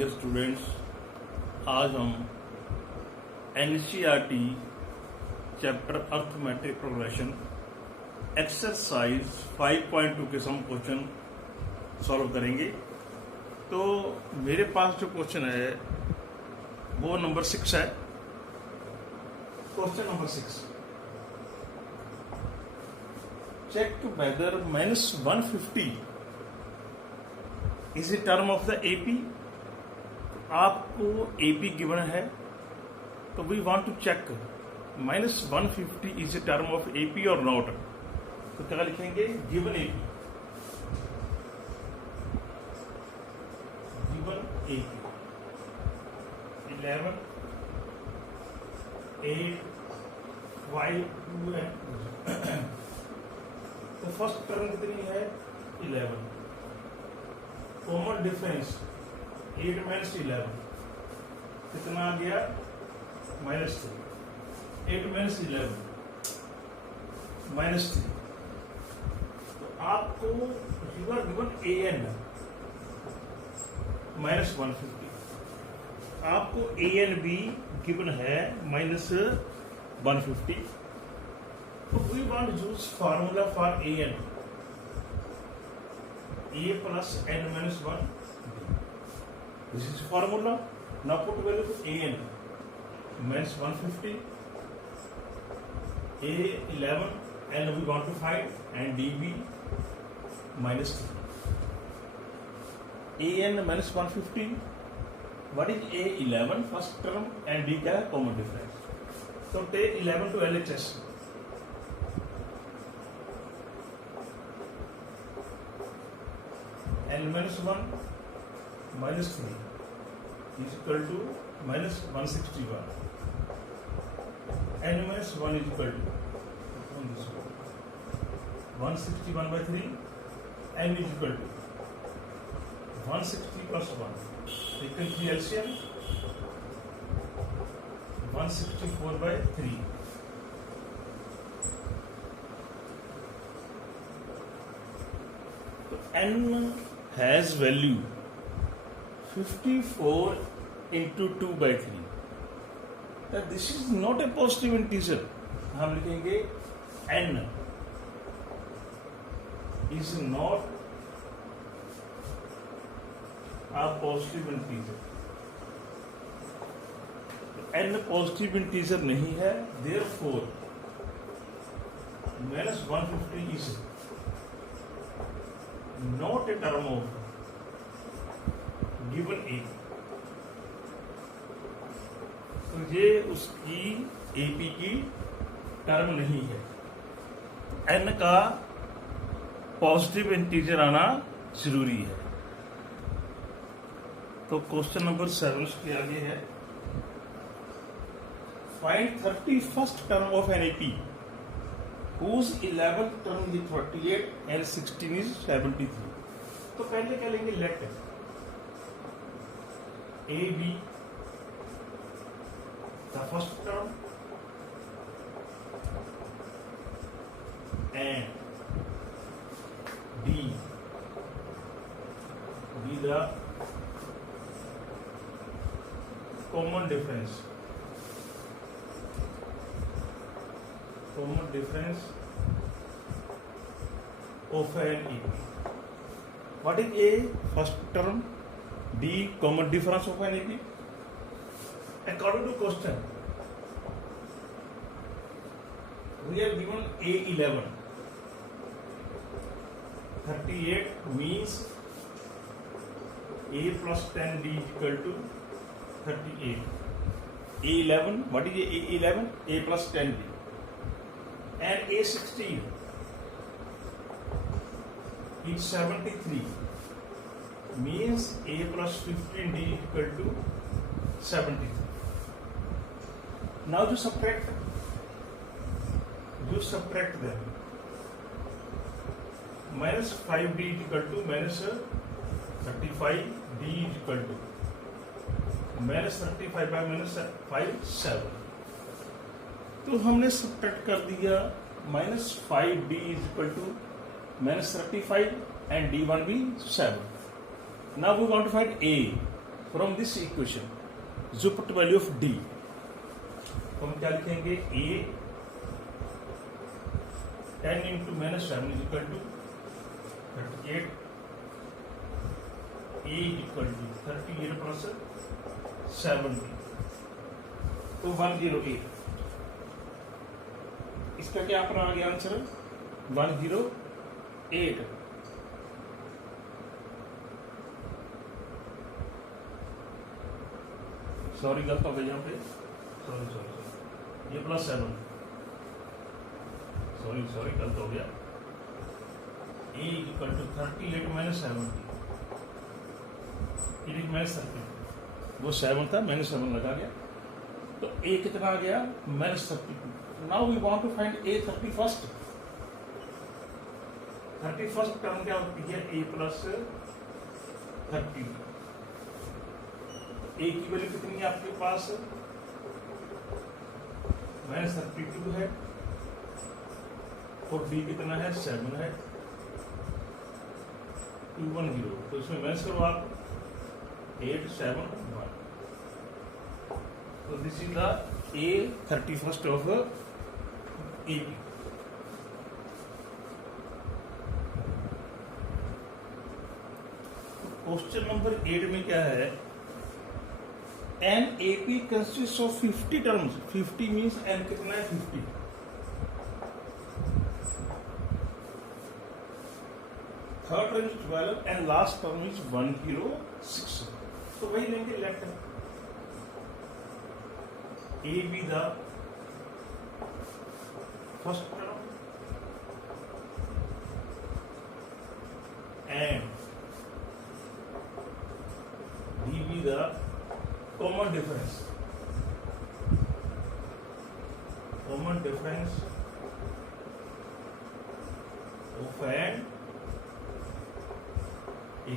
Dear students, आज हम NCERT chapter arithmetic progression exercise 5.2 के सम क्वेश्चन सॉल्व करेंगे। तो मेरे पास जो क्वेश्चन है वो नंबर 6 है। Question number 6, check whether -150 is a term of the AP। आपको AP गिवन है तो we want to check -150 is a term of AP और नॉट। तो क्या लिखेंगे? गिवन AP, गिवन AP 11 8 5 2 है। तो फर्स्ट टर्म कितनी है? 11। कॉमन डिफरेंस 8 माइनस 11 कितना आ गया? -3। 8 माइनस 11 -3। तो आपको यू आर गिवन AN -150, आपको AN भी गिवन है -150। तो we want use formula for AN, A plus n minus 1. This is formula. Now put value to AN minus 150, A 11, and we want to find, and DB minus 3. AN minus 150. What is A 11? First term, and D क्या है? Common difference. So take 11 to LHS. N minus 1 minus 3 is equal to -161. N minus 1 is equal to 161 by 3. N is equal to 160 plus 1. Taken 3 LCM, 164 by 3. N has value 54 into 2 by 3. That this is not a positive integer. हम लिखेंगे n is not a positive integer. n positive integer नहीं है, therefore -150 is not a term of given A। तो ये उसकी AP की term नहीं है। N का पॉजिटिव इंटीजर आना जरूरी है। तो क्वेश्चन नंबर 7 के आगे है, find 31st term of an AP whose 11th term is 38 and 16 is 73। तो पहले क्या लेंगे? Let AB the first term and D be the common difference of an AP. What is A? First term. D common difference of an AP. According to question, we are given A11. 38 means A plus 10D is equal to 38. A11, what is A11? A plus 10D. And A16 is 73 means A plus 15D is equal to 73. Now you subtract them. -5D is equal to -35D is equal to -35 by -5 7। तो हमने subtract कर दिया। -5D is equal to -35 and D1 भी 7। Now we want to find A. From this equation जो put value of D, तो हम क्या लिखेंगे, A 10 into minus 7 is equal to 38, A equal to 38 plus 70, तो 108। इसका क्या अपना आ गया आंसर, 108। सॉरी गलत हो गया यहाँ पे, सॉरी ये प्लस 7, सॉरी गलत हो गया, ए इक्वल टू 38 माइनस 70, माइनस 30, वो 7 था, माइनस 7 लगा गया, तो ए कितना आ गया, minus 32। Now we want to find A 31st term क्या होती है, ए प्लस 30। ए की वैल्यू कितनी है आपके पास, माइनस 32 है, और बी कितना है, 7 है, 210, तो इसमें माइनस करो आप, 8 7 1, तो this is the A 31st of A B. Question number 8 में क्या है, an A P consist of 50 terms, 50 means N कितना है, 50, third term is 12 and last term is 106, तो वही लेंगे, let A be the first term and D be the common difference of an a।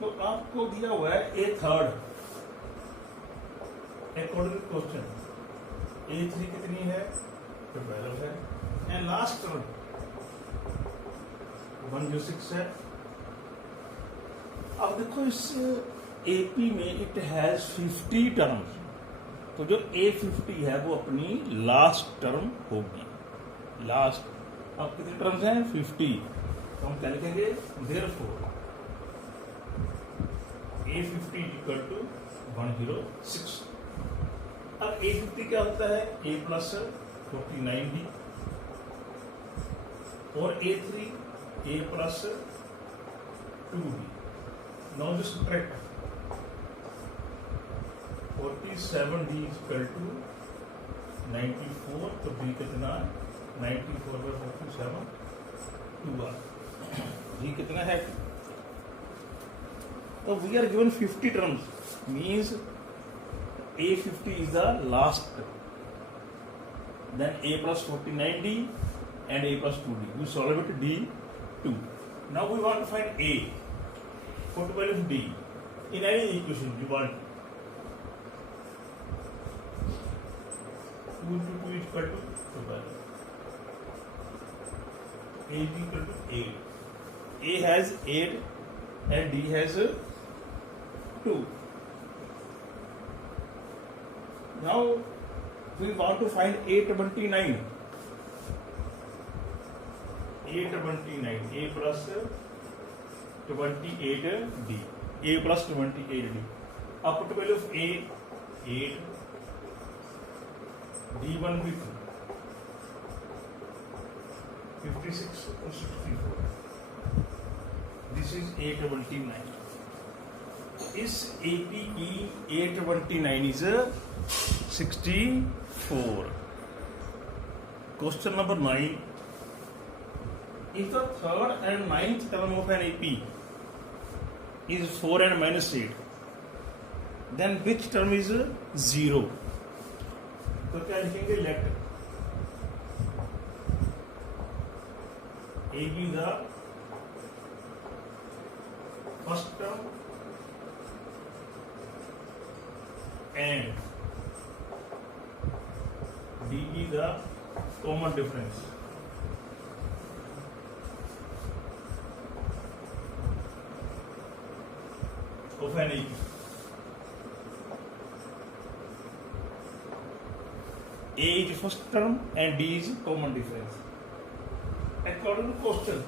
तो आपको दिया हुआ है A third, according to question A3 कितनी है, 12 है, एंड लास्ट टर्म 106 है। अब देखो इस एपी में इट हैज 50 टर्म्स, तो जो A50 है वो अपनी लास्ट टर्म होगी, लास्ट। अब कितने टर्म्स हैं, 50, तो हम क्या लिखेंगे, देयरफॉर A50 इक्वल टू 106। अब A50 क्या होता है, A प्लस 49D, और A3 A plus 2D। Now just subtract 47D equal to 94, तो D कितना, 94 by 47 2R, D कितना है, तो we are given 50 terms, means A50 is the last, then A plus 49D and A plus 2D. We solve it D2. Now we want to find A. Put value of D in any equation you want. 2 into 2 is equal to 12. A is equal to 8. A has 8 and D has 2. Now we want to find A29. A plus 28D. A plus 28D. Up to value of A 8. D1 with 56 or 64. This is A29. इस APE A29 is 64. Question number 9. If the third and ninth term of an AP is 4 and minus 8, then which term is 0? तो क्या लिखेंगे, late A be the first term and D be the common difference. Of an equation. A is first term and D is common difference. According to question,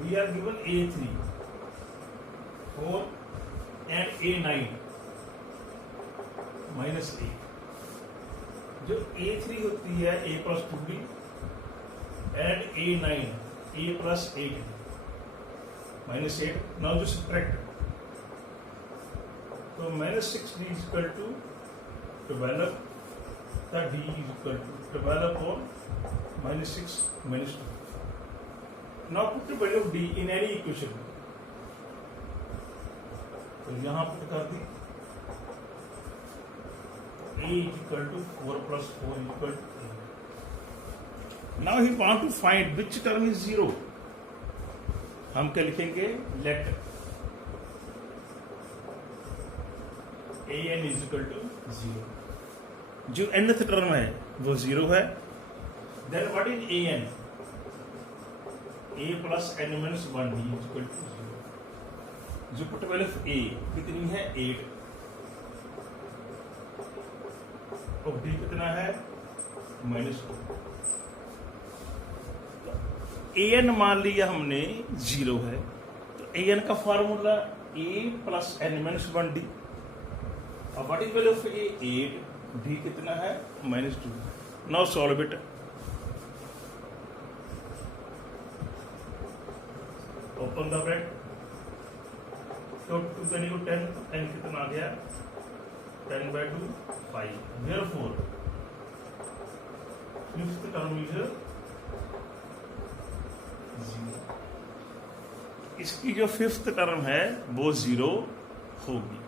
we are given A3, 4 and A9 minus 8. जो A3 होती है A plus 2B and A9 A plus 8 minus 8. Now just subtract. So minus 6D is equal to 12, the D is equal to 12 upon minus 6 minus 2. Now put the value of D in any equation. तो यहाँ put कर दी A is equal to 4 plus 4 is equal to 8. Now he want to find which term is 0. हम क्या लिखेंगे? Let an is equal to 0. जो nth term है वो 0 है। Then what is an? a plus n minus 1 d is equal to 0। जो put value of a कितनी है? 8 और d कितना है? -2। an मान लिया हमने 0 है, तो an का formula a plus n minus 1 d। अब what is value of a? 8, d कितना है? -2। Now solve it. Open the bracket, तो 2 का न्यू 10, n कितना आ गया? 10/2 5। Therefore fifth term is 0। इसकी जो फिफ्थ टर्म है वो 0 होगी।